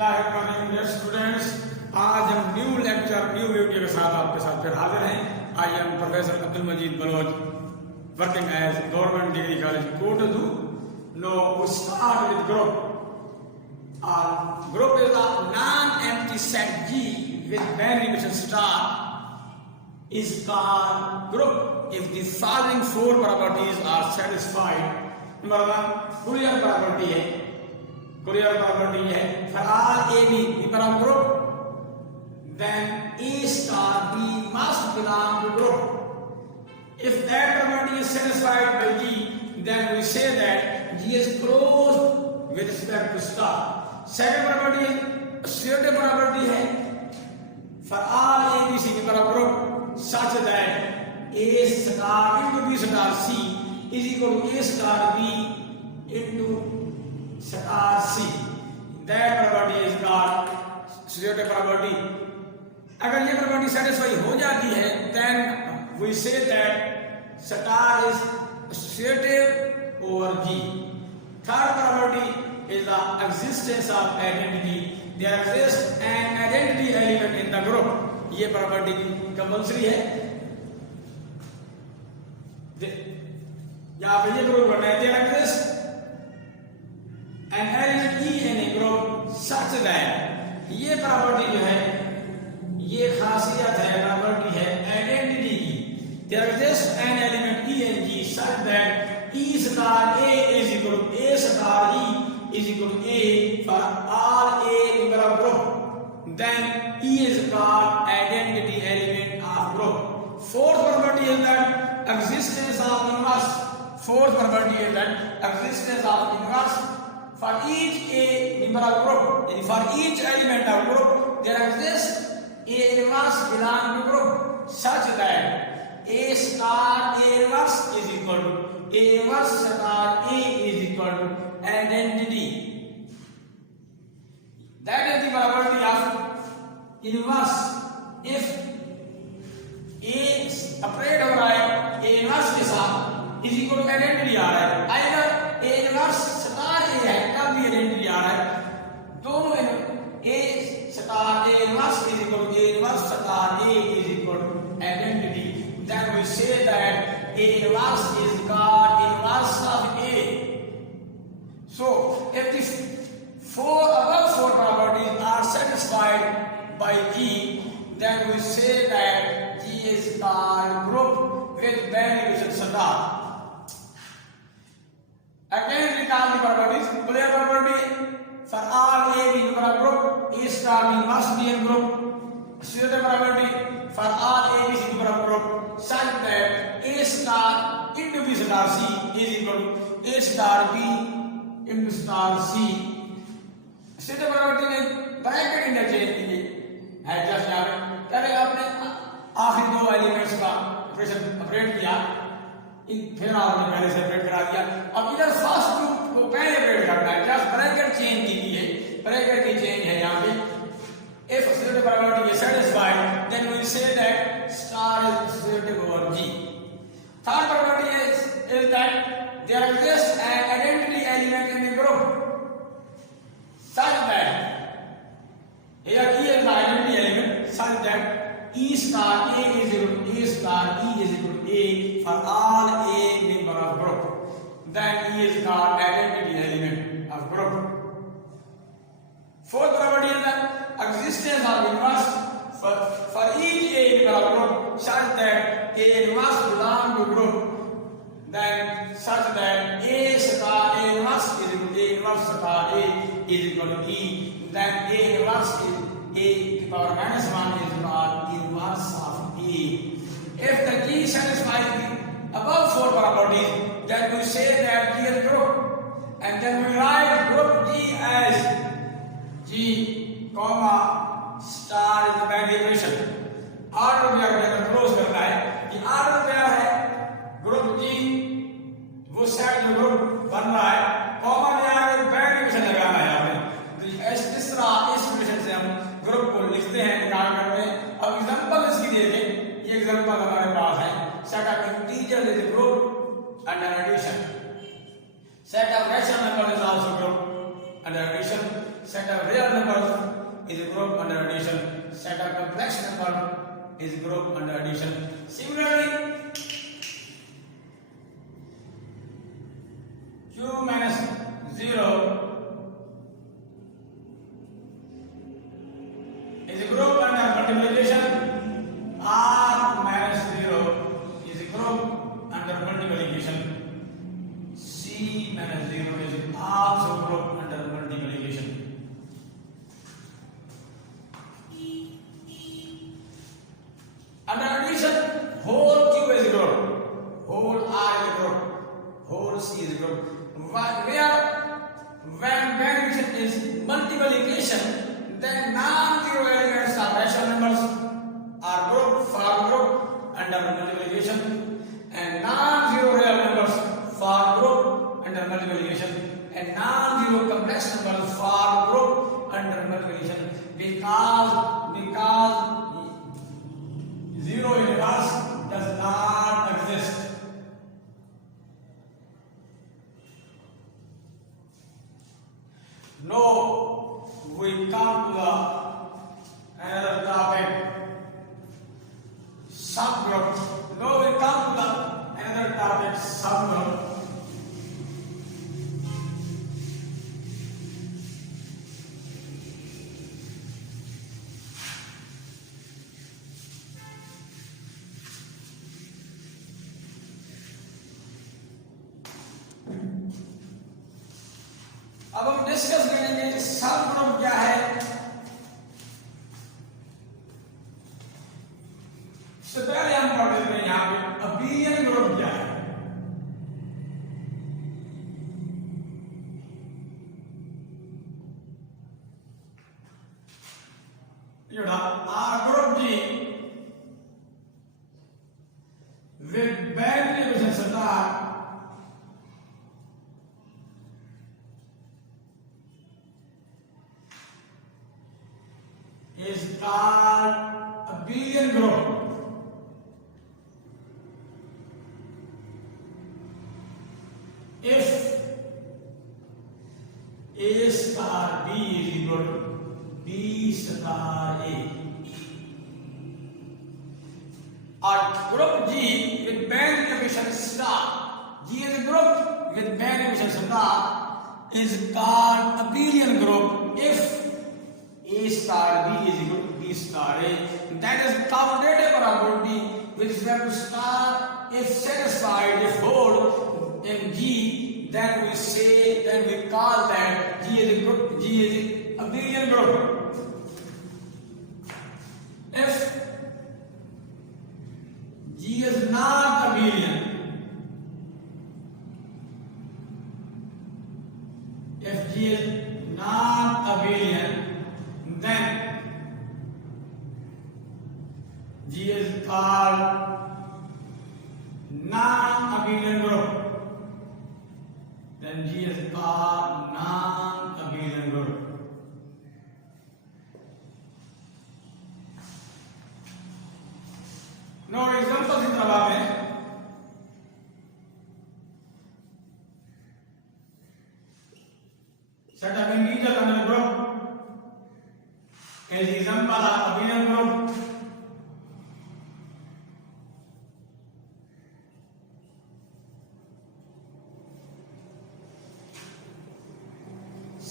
बिस्मिल्लाहिर्रहमानिर्रहीम स्टूडेंट्स, आज हम न्यू लेक्चर न्यू वीडियो के साथ आपके साथ फिर हाजिर हैं। I am professor Abdul Majeed Baloch, working as government degree college Kot Addu. Now we start with group. Group is a non-empty set G with variation star is called group if the following four properties are satisfied. Number one, Fourier property है। Fourier property है for all AB member of group, then A star B must belong to group. If that property is satisfied by G, then we say that G is closed with respect to star. Second property is suited property है for all ABC member of group such that A star into B star C is equal to A star B into star C. That property is called suited property. अगर ये property satisfy हो जाती है, then we say that star is suited over G. Third property is the existence of identity. There exists an identity element in the group. ये property compulsory है। यहाँ पे ये group करना है। There exists an element E in a group such that ये property जो है, ये खासियत है, property है identity की। There exists an element E in G such that E star A is equal to A star E is equal to A for all A member of group. Then E is called identity element of group. Fourth property is that existence of inverse. Fourth property is that existence of inverse for each A member of group. And for each element of group, there exists A inverse belong to group such that A star A inverse is equal to A inverse star A is equal to identity. That is the property of inverse. If A separate हो रहा है A inverse के साथ is equal to identity आ रहा है, अगर A inverse star A है तब भी identity आ रहा है। दोनों A star A inverse is equal to A inverse star A is equal to identity. Then we say that A inverse is called inverse of A. So, if the above four properties are satisfied by G, then we say that G is called group with variation star. Again, recall the properties. Clear property for all A being a group, A star B must be in group. Suited property for all A being a group, such that A star into B star C is equal to A star B into star C. सिद्ध property में bracket interchange की है। Just यहाँ पे पहले आपने आखिरी दो एलिमेंट्स का ऑपरेशन ऑपरेट किया, फिर आपने पहले सेपरेट करा दिया। अब इधर फर्स्ट ग्रुप को पहले ऑपरेट करना है। जस्ट ब्रैकेट चेंज की है, ब्रैकेट की चेंज है यहाँ पे। If suited property is satisfied, then we say that star is suited over G. Third property is that there exists an identity element in the group such that here E is the identity element such that E star A is equal to A star E is equal to A for all A member of group. Then E is called identity element of group. Fourth property is the existence of inverse for each A member of group such that A inverse belong to group. Then such that A star A inverse is equal to A inverse star A is equal to E. Then A inverse is A to the power minus 1 is called inverse of E. If the G satisfies the above four properties, then we say that G is group, and then we write group G as G, comma star is the variation. Order में अगर close करना है कि order क्या है, group G वो set जो group बन रहा है, कॉमा में आगे वेरिएशन लगाना है आपने। इस तरह इस रिलेशन से हम ग्रुप को लिखते हैं, निकाल करते हैं। अब एग्जांपल इसकी देखें, ये एग्जांपल हमारे पास है। Set of integer is a group under addition. Set of rational numbers is also group under addition. Set of real numbers is grouped under addition. Set of complex number is grouped under addition. Similarly, q minus 0 is grouped under multiplication. R minus 0 is grouped under multiplication. C minus 0 is also grouped under multiplication. Under addition, whole Q is grouped, whole R is grouped, whole C is grouped. Where when addition is multiplication, then non-zero elements of rational numbers are grouped under multiplication, and non-zero real numbers for group under multiplication, and non-zero complex numbers for group under multiplication, because zero universe does not exist. Now we come to another topic, subgroup. Now we come to another topic, subgroup. अब हम discuss करेंगे सब group क्या है। सबसे पहले हम पढ़ लेते हैं यहाँ पे अबेलियन ग्रुप क्या है। जोड़ा आ ग्रुप जी with binary division star is called abelian group. If A star B is equal to B star A, or group G with band division star, G is a group with band division star is called abelian group if A star B is equal to B star A. That is commutative probability with respect to star. If satisfied, if whole in G, then we call that G is a abelian group. If G is not abelian, if G is not abelian, then G is called non-abelian group. Then G is called non-abelian group. Now examples in तरह में set of integers under the group is example of abelian group.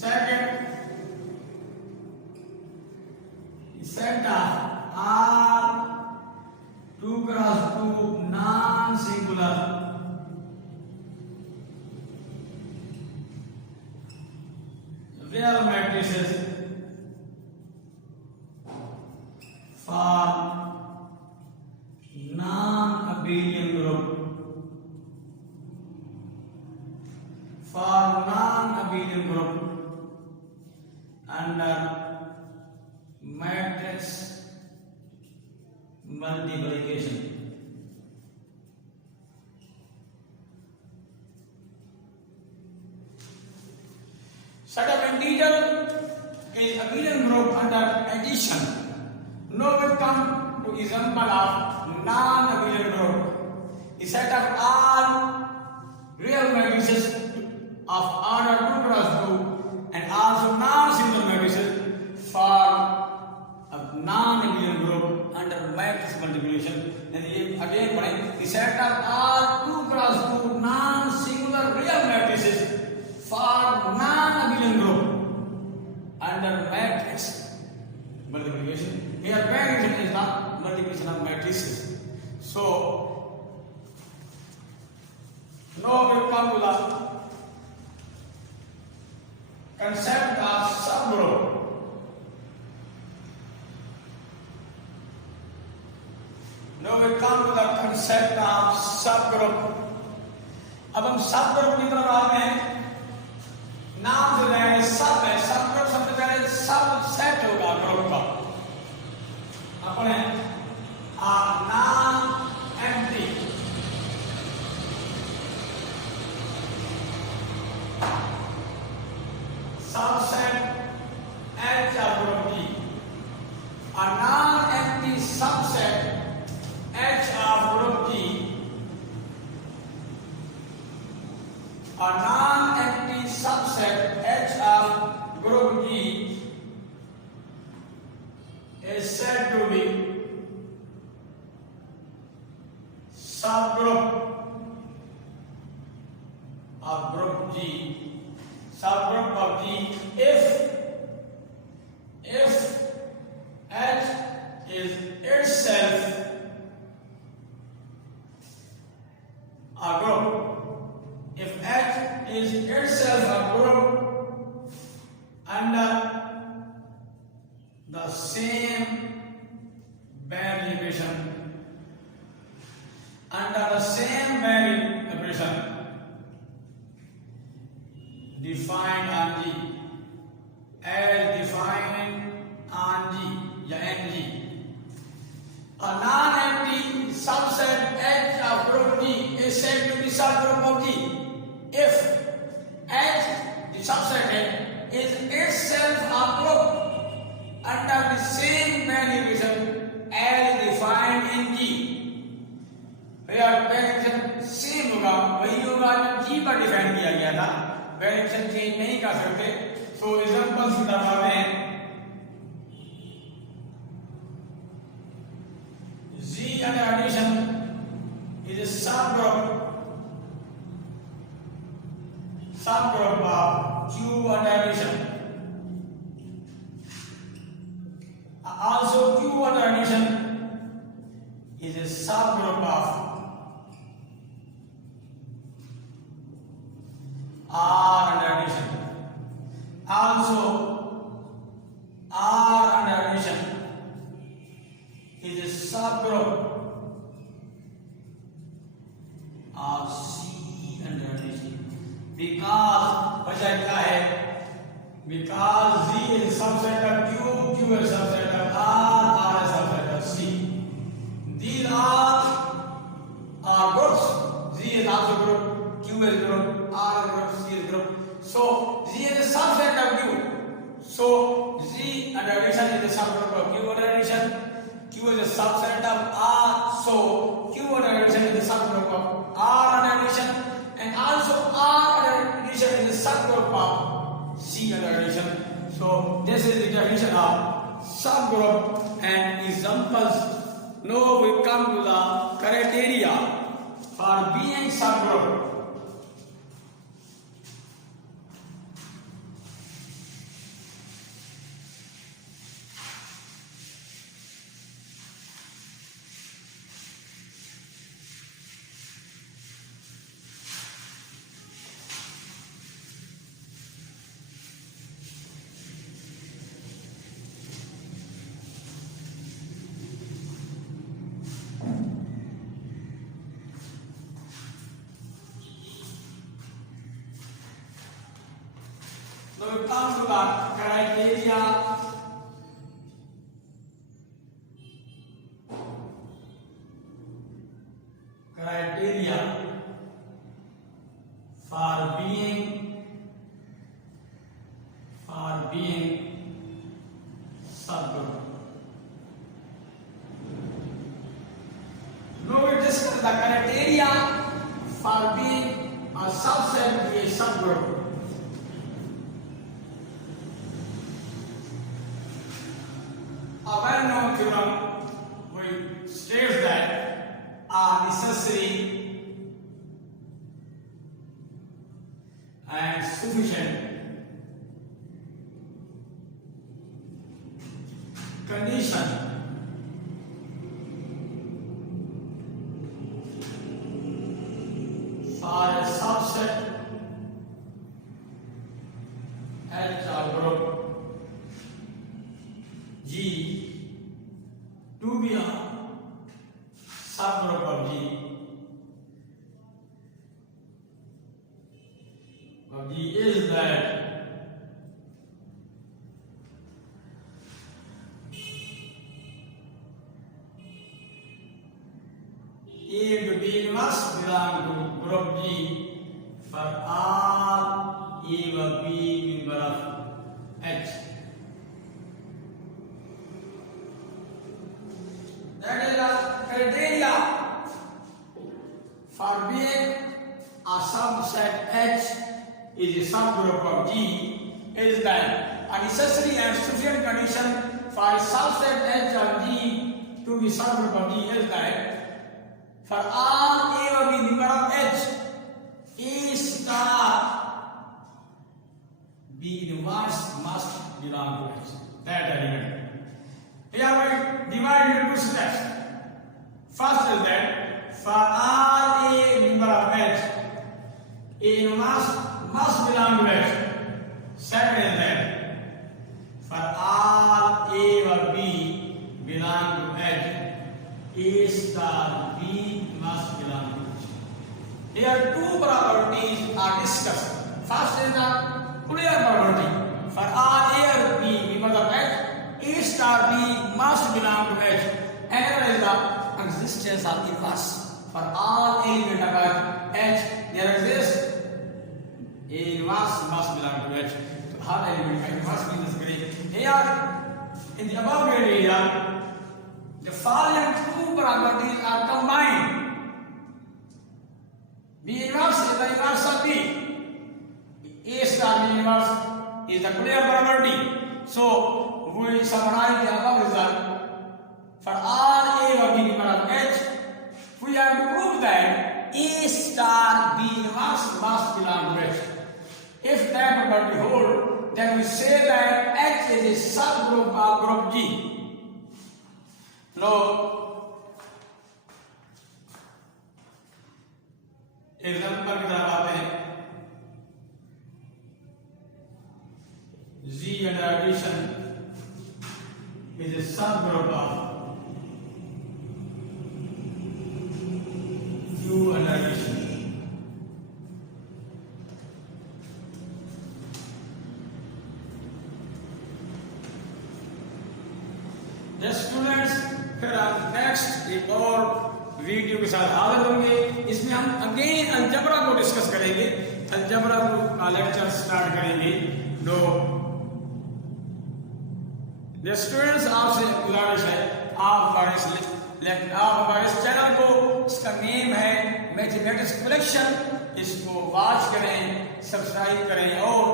Second, set of R 2 cross 2 non-singular real matrices for non-abelian group. For non-abelian group under matrix multiplication. Set of integer is abelian group under addition. Now we come to example of non-abelian group. A set of all real matrices of order 2 cross 2 and also non-singular concept of subgroup. Now we come to the concept of subgroup. अब हम subgroup की तरफ आते हैं. नाम से पहले सब है, सबग्रुप सबसे पहले सबसेट होगा ग्रुप का. अपने नाम empty subset H of group G. A non-empty subset H of group G. A non-empty subset H of group G is said to be subgroup of group G. Subgroup of G if H is itself a group. If H is itself a group under the same variation, defined on G, as defined on G, या NG. A non-empty subset H of group G is said to be subgroup of G if H, the subset is itself a group under the same variation as defined in G. Variation same होगा, वही होगा जो G पर define किया गया था. Variation change नहीं कर सकते. सो एग्जांपल्स की तरफ आते हैं. Z under addition is a subgroup of Q under addition. Also Q under addition is a subgroup of R under addition. Also R under addition is a subgroup of C under addition. Because वजह क्या है? Because Z is a subset of Q, Q is a subset of R, R is a subset of C. These are groups. Z is also group, Q is group, R is group, C is group. So Z is a subset of Q. So Z under addition is a subgroup of Q under addition. Q is a subset of R. So Q under addition is a subgroup of R under addition, and also R under addition is a subgroup of C under addition. So this is the definition of subgroup and examples. Now we come to the criteria for being subgroup. Now we come to the criteria for being subgroup. Now we discuss the criteria for being a subset of a subgroup. A well-known theorem which states that are necessary and sufficient condition for a subset H group G to be a subgroup of G. Of G is that A to B must belong to group G for all A or B member of H. That is the criteria for being a subset H is a subgroup of G is that a necessary and sufficient condition for a subset H of G to be subgroup of G is that for all A or B member of H, A star B inverse must belong to H. That element. Here we divide into two steps. First is that for all A member of H, A inverse must belong to H. Second is that for all A or B belong to H, A star B must belong to H. Here two properties are discussed. First is the clear property. For all A or B members of H, A star B must belong to H. Another is the existence of inverse. For all elements of H, there exists A inverse must belong to H. So all elements of inverse means great. Here in the above area, the following two properties are combined. B inverse is the inverse of B. A star B inverse is the clear property. So we summarize the above result. For all A or B member of H, we have to prove that A star B inverse must belong to H. If that property holds, then we say that H is a subgroup of group G. Now, example की तरफ आते हैं. Z under addition is a subgroup of Q under addition. The students फिर हम next एक और video के साथ हाजिर होंगे. इसमें हम अगेन अलजबरा को डिस्कस करेंगे. अलजबरा का लेक्चर स्टार्ट करेंगे. तो स्टूडेंट्स आपसे गुजारिश है, आप हमारे इस चैनल को, इसका नेम है मैथमेटिक्स कलेक्शन, इसको वॉच करें, सब्सक्राइब करें और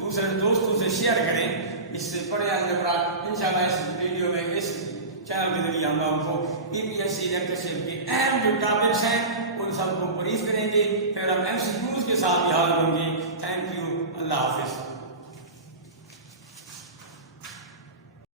दूसरे दोस्तों से शेयर करें. इससे बड़े अलजबरा इंशाल्लाह इस वीडियो में इस चैनल के जरिए हम लोगों को PPSC लेक्चरशिप के अहम जो टॉपिक्स हैं उन सबको ब्रीफ करेंगे. फिर हम MCQs के साथ भी हाजिर होंगे. Thank you. Allah Hafiz.